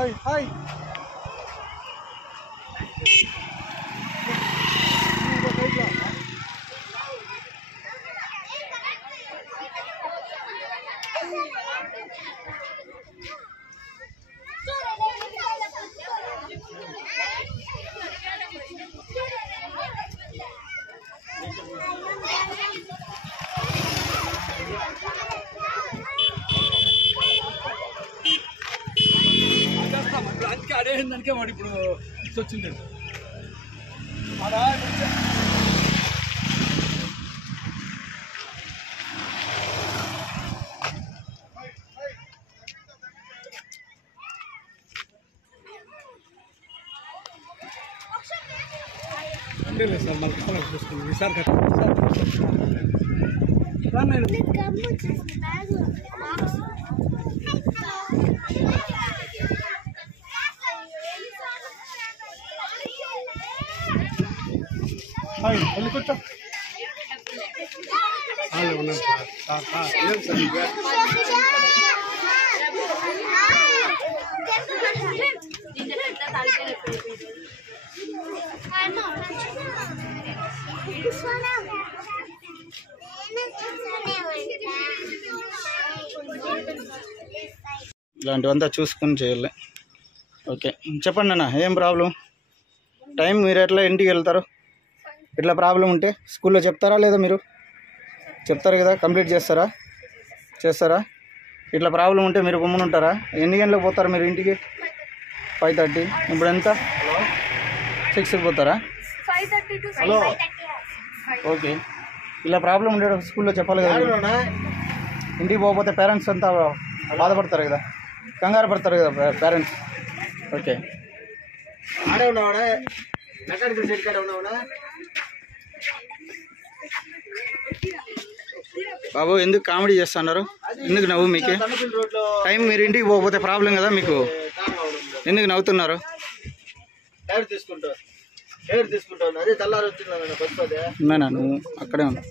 Hi hi అందుకే అడేదానికే వాడు ఇప్పుడు వచ్చింది అంటే లేదు సార్ మనకి చూసుకుంది ఈసారి వెళ్ళి కూర్చో ఉన్నాను సార్ ఏం సార్ ఇలాంటివంతా చూసుకొని చేయాలి. ఓకే చెప్పండి అన్న, ఏం ప్రాబ్లం? టైం మీరు ఎట్లా ఇంటికి వెళ్తారు? ఇట్లా ప్రాబ్లం ఉంటే స్కూల్లో చెప్తారా లేదా? మీరు చెప్తారు కదా, కంప్లీట్ చేస్తారా? ఇట్లా ప్రాబ్లం ఉంటే మీరు గమ్మున ఉంటారా? ఎన్ని గంటలకు పోతారు మీరు ఇంటికి? 5:30. ఇప్పుడు ఎంత? 6కి పోతారా? Hello okay. ఇలా ప్రాబ్లం ఉండే స్కూల్లో చెప్పాలి కదా. ఇంటికి పోకపోతే పేరెంట్స్ అంతా బాధపడతారు కదా, కంగారు పడతారు కదా పేరెంట్స్. ఓకే బాబు, ఎందుకు కామెడీ చేస్తున్నారు? ఎందుకు నవ్వు? మీకే టైం మీరు ఇంటికి పోకపోతే ప్రాబ్లం కదా మీకు, ఎందుకు నవ్వుతున్నారు? ఉన్నానా? నువ్వు అక్కడే ఉన్నా.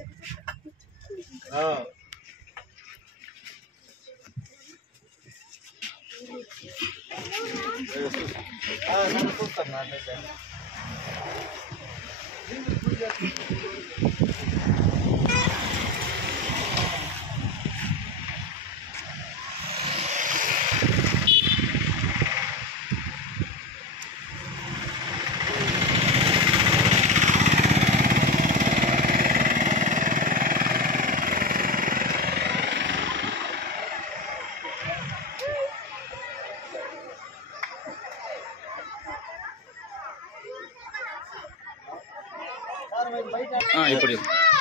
ఇప్పుడు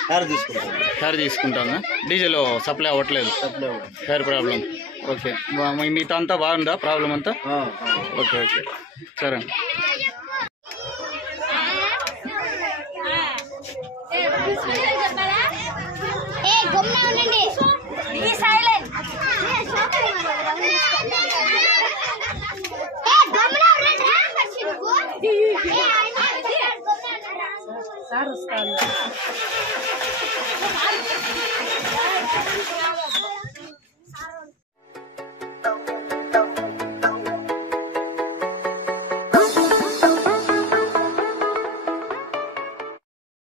హెయిర్ తీసుకుంటాను. డీజిల్ సప్లై అవ్వట్లేదు, హెయిర్ ప్రాబ్లం. ఓకే, మీతో అంతా బాగుందా ప్రాబ్లం అంతా? ఓకే సరే. సార్ వస్తాను.